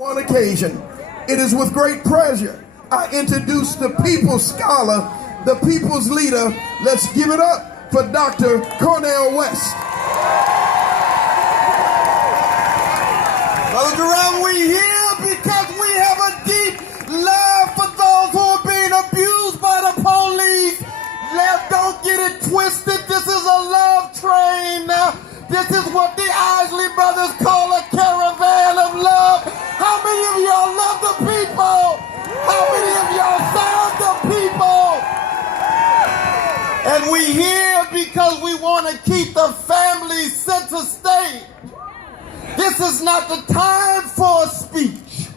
On occasion, it is with great pleasure I introduce the people's scholar, the people's leader. Let's give it up for Dr. Cornel West. Brother Jerome, we here because we have a deep love for those who are being abused by the police. Don't get it twisted. This is a love train now. This is what the Isley brothers call a caravan of love. How many of y'all love the people? How many of y'all serve the people? And we here because we want to keep the family center stage. This is not the time for a speech.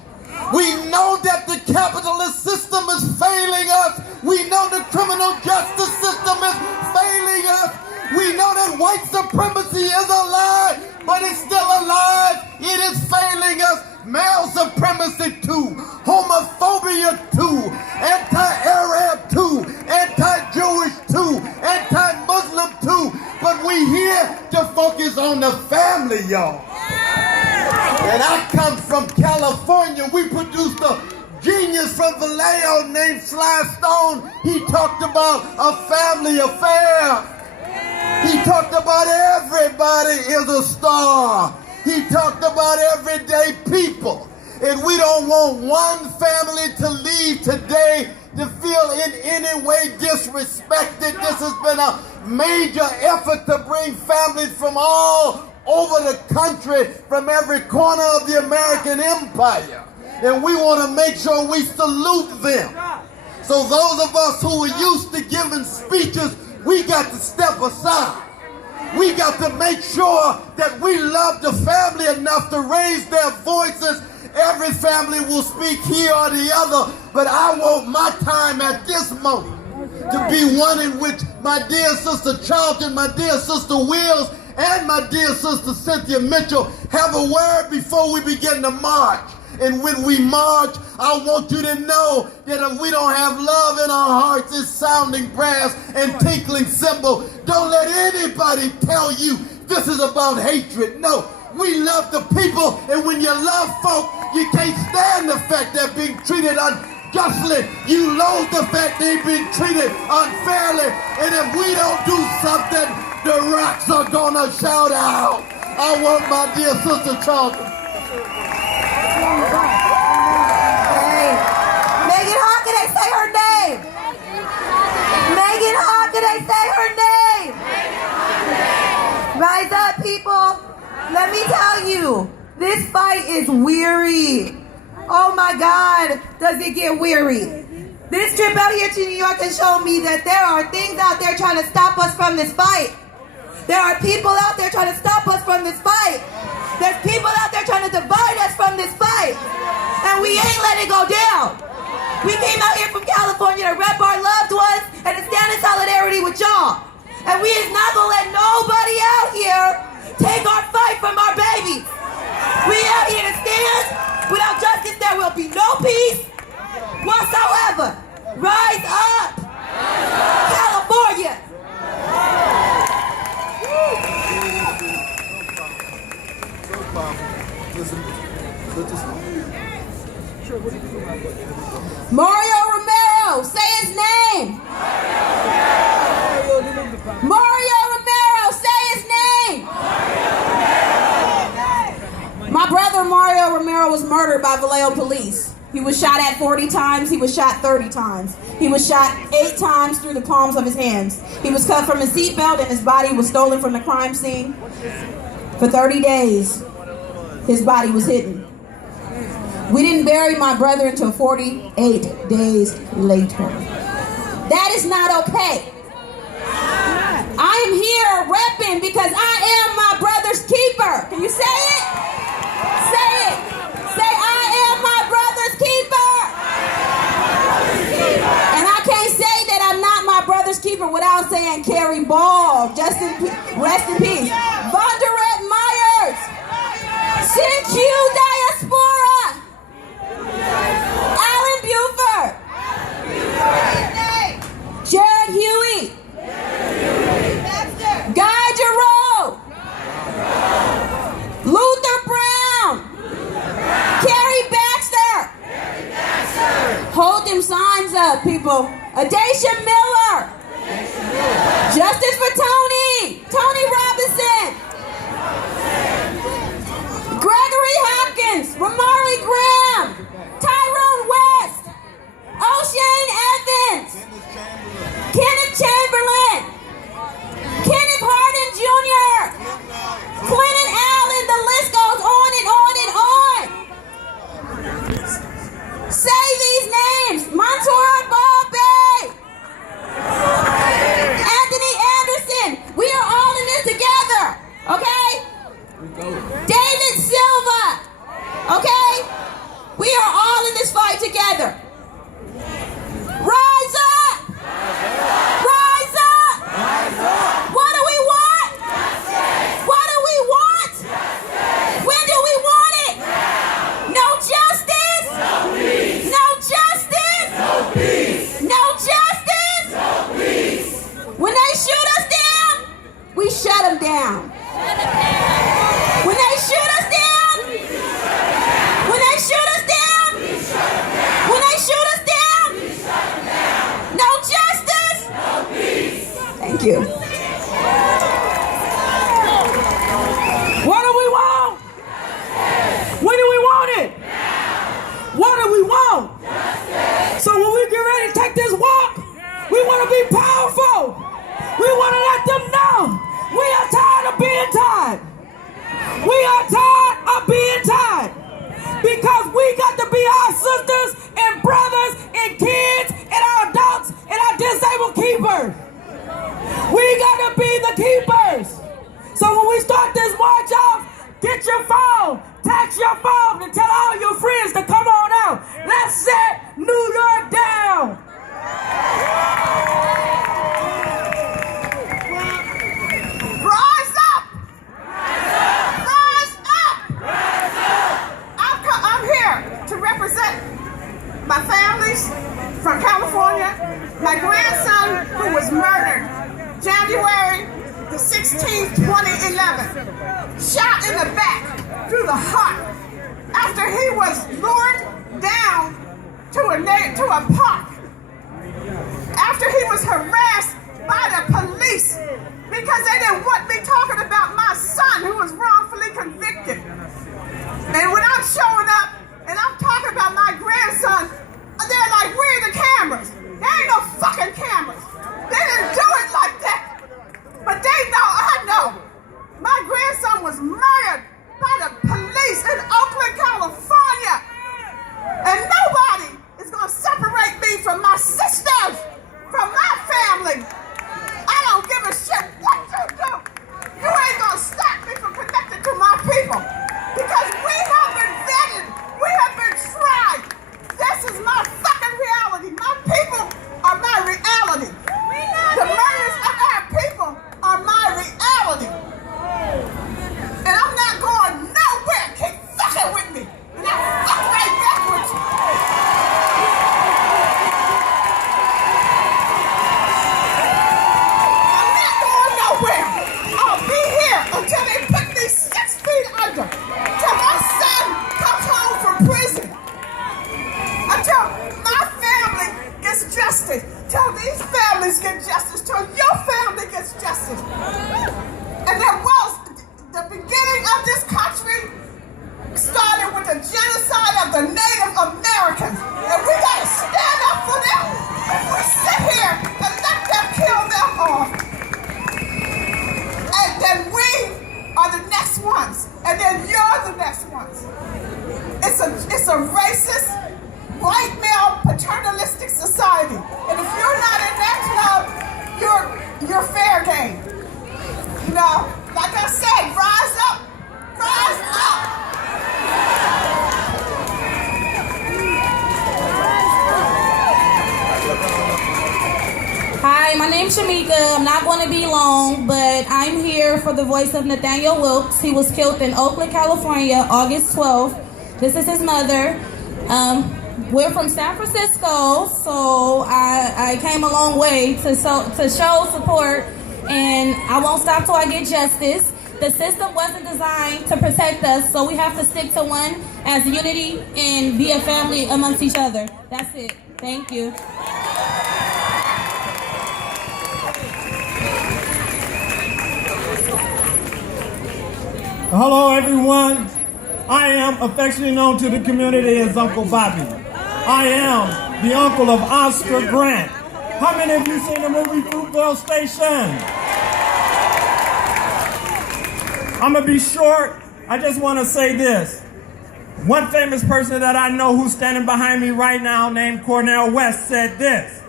We know that the capitalist system is failing us. We know the criminal justice system is failing us. We know that white supremacy is alive, but it's still alive. It is failing us. Male supremacy too, homophobia too, anti-Arab too, anti-Jewish too, anti-Muslim too. But we here to focus on the family, y'all. And I come from California. We produced a genius from Vallejo named Sly Stone. He talked about a family affair. He talked about everybody is a star. He talked about everyday people. And we don't want one family to leave today to feel in any way disrespected. This has been a major effort to bring families from all over the country, from every corner of the American empire. And we want to make sure we salute them. So those of us who are used to giving speeches, we got to step aside. We got to make sure that we love the family enough to raise their voices. Every family will speak here or the other, but I want my time at this moment to be one in which my dear sister Charlton, my dear sister Wills, and my dear sister Cynthia Mitchell have a word before we begin to march. And when we march, I want you to know that if we don't have love in our hearts, it's sounding brass and tinkling cymbal. Don't let anybody tell you this is about hatred. No, we love the people, and when you love folk, you can't stand the fact they're being treated unjustly. You loathe the fact they're being treated unfairly. And if we don't do something, the rocks are gonna shout out. I want my dear sister Charlton. Hey, Megan Hockaday, say her name. Megan Hockaday, say her name. Rise up, people. Let me tell you, this fight is weary. Oh my God, does it get weary? This trip out here to New York has shown me that there are things out there trying to stop us from this fight. There are people out there trying to stop us from this fight. There's people out there trying to divide us from this fight. And we ain't letting it go down. We came out here from California to rep our loved ones and to stand in solidarity with y'all. And we is not going to let nobody out here take our fight from our babies. We out here to stand. Without justice, there will be no peace whatsoever. Rise up. California. Mario Romero, say his name. Mario Romero, say his name. My brother Mario Romero was murdered by Vallejo police. He was shot at 40 times. He was shot 30 times. He was shot 8 times through the palms of his hands. He was cut from his seatbelt and his body was stolen from the crime scene. For 30 days, his body was hidden. We didn't bury my brother until 48 days later. That is not okay. I am here repping because I am my brother's keeper. Can you say it? Say it. Say, I am my brother's keeper. And I can't say that I'm not my brother's keeper without saying Carrie Ball, rest in peace. Vonderette Myers, CQ Diaspora, Alan Buford, Jared Huey, Guy Giroux, Luther Brown, Carrie Baker. signs up, people. Adacia Miller. Justice for Tony. Tony Robinson. Gregory Hopkins. Ramarley Graham. Tyrone West. O'Shane Evans. Kenneth Chamberlain. Kenneth Harden Jr. Clinton Allen. The list goes on and on and on. Say these names. Montour Bobby. Anthony Anderson. We are all in this together. Okay? David Silva. Okay? We are all in this fight together. Rise up! Rise up! What do we want? What do we want? When do we want it? No justice? No justice? No justice? When they shoot us down, we shut them down. When they shoot us down, when they shoot us down, when they shoot us down, no justice, Thank you. What do we want? When do we want it? What do we want? So when we get ready to take this walk, we want to be powerful. We want to let them know we are tired of being tired. We are tired of being tired. Because we got to be our sisters and brothers and kids and our adults and our disabled keepers. We got to be the keepers. So when we start this march off, get your phone, text your phone, and tell all your friends to come on out. Let's set New York down. Rise up! Rise up! I'm here to represent my families from California. My grandson who was murdered January the 16th, 2011, shot in the back through the heart after he was lured down to a park. After he was harassed by the police because they didn't want me talking about my son who was wrongfully convicted. And when I'm showing up and I'm talking about my grandson, they're like, where are the cameras? There ain't no fucking cameras. They didn't do it like that. But they know, I know. My grandson was murdered by the police in Oakland, California. And nobody is going to separate me from my sisters, from my family. I don't give a shit what you do. You ain't going to stop me from connecting to my people. Because we have been vetted. We have been tried. This is my fucking reality. My people are my reality. The murders of our people are my reality. And I'm not going nowhere. Keep fucking with me. And I'll fuck right back with you. I'm not going nowhere. I'll be here until they put me 6 feet under. Till my son comes home from prison. Until my family gets justice. Till these families get justice. Till your family gets justice. And there was the beginning of this country started with the genocide of the Native Americans. And we gotta stand up for them. If we sit here and let them kill them off, and then we are the next ones, and then you're the next ones. It's a racist, white male, paternalistic society. And if you're not in that club, you're fair game. You know, like I said, rise up, rise up. Hi, my name's Shamika. I'm not going to be long, but I'm here for the voice of Nathaniel Wilkes. He was killed in Oakland, California, August 12th. This is his mother. We're from San Francisco, so I came a long way to show support, and I won't stop till I get justice. The system wasn't designed to protect us, so we have to stick to one as unity and be a family amongst each other. That's it. Thank you. Hello, everyone. I am affectionately known to the community as Uncle Bobby. I am the uncle of Oscar Grant. How many of you seen the movie Fruitvale Station? I'm gonna be short. I just want to say this. One famous person that I know who's standing behind me right now, named Cornel West, said this: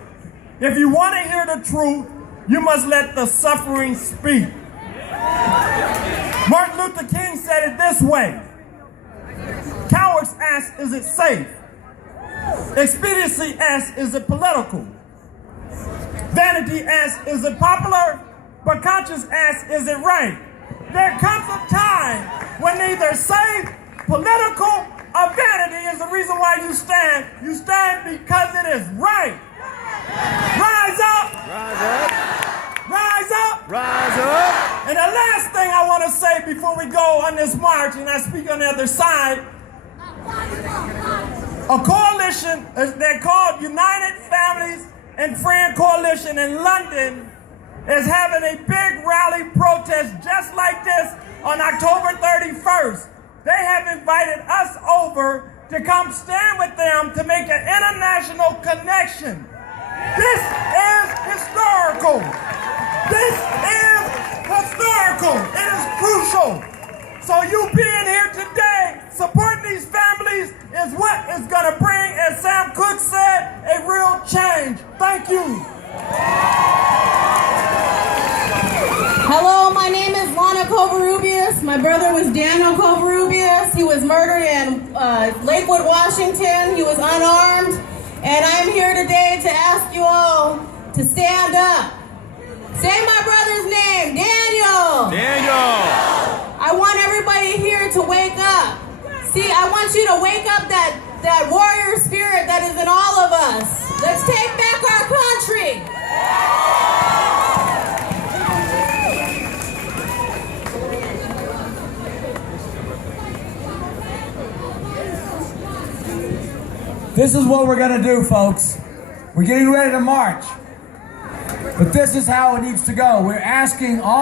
if you want to hear the truth, you must let the suffering speak. Martin Luther King said it this way: cowards ask, is it safe? Expediency asks, is it political? Vanity asks, is it popular? But conscience asks, is it right? There comes a time when neither safe, political, or vanity is the reason why you stand. You stand because it is right. Rise up! Rise up! Rise up! Rise up! And the last thing I want to say before we go on this march, and I speak on the other side, a coalition, they're called United Families and Friend Coalition in London, is having a big rally protest just like this on October 31st. They have invited us over to come stand with them to make an international connection. This is historical. This is historical. It is crucial. So you being here today, supporting these families is what is going to bring, as Sam Cooke said, a real change. Thank you. Hello, my name is Lana Covarrubias. My brother was Daniel Covarrubias. He was murdered in Lakewood, Washington. He was unarmed. And I'm here today to ask you all to stand up. Say my brother's name, Daniel. Daniel. I want everybody here to wake up. See, I want you to wake up that warrior spirit that is in all of us. Let's take back our country. This is what we're gonna do, folks. We're getting ready to march. But this is how it needs to go. We're asking all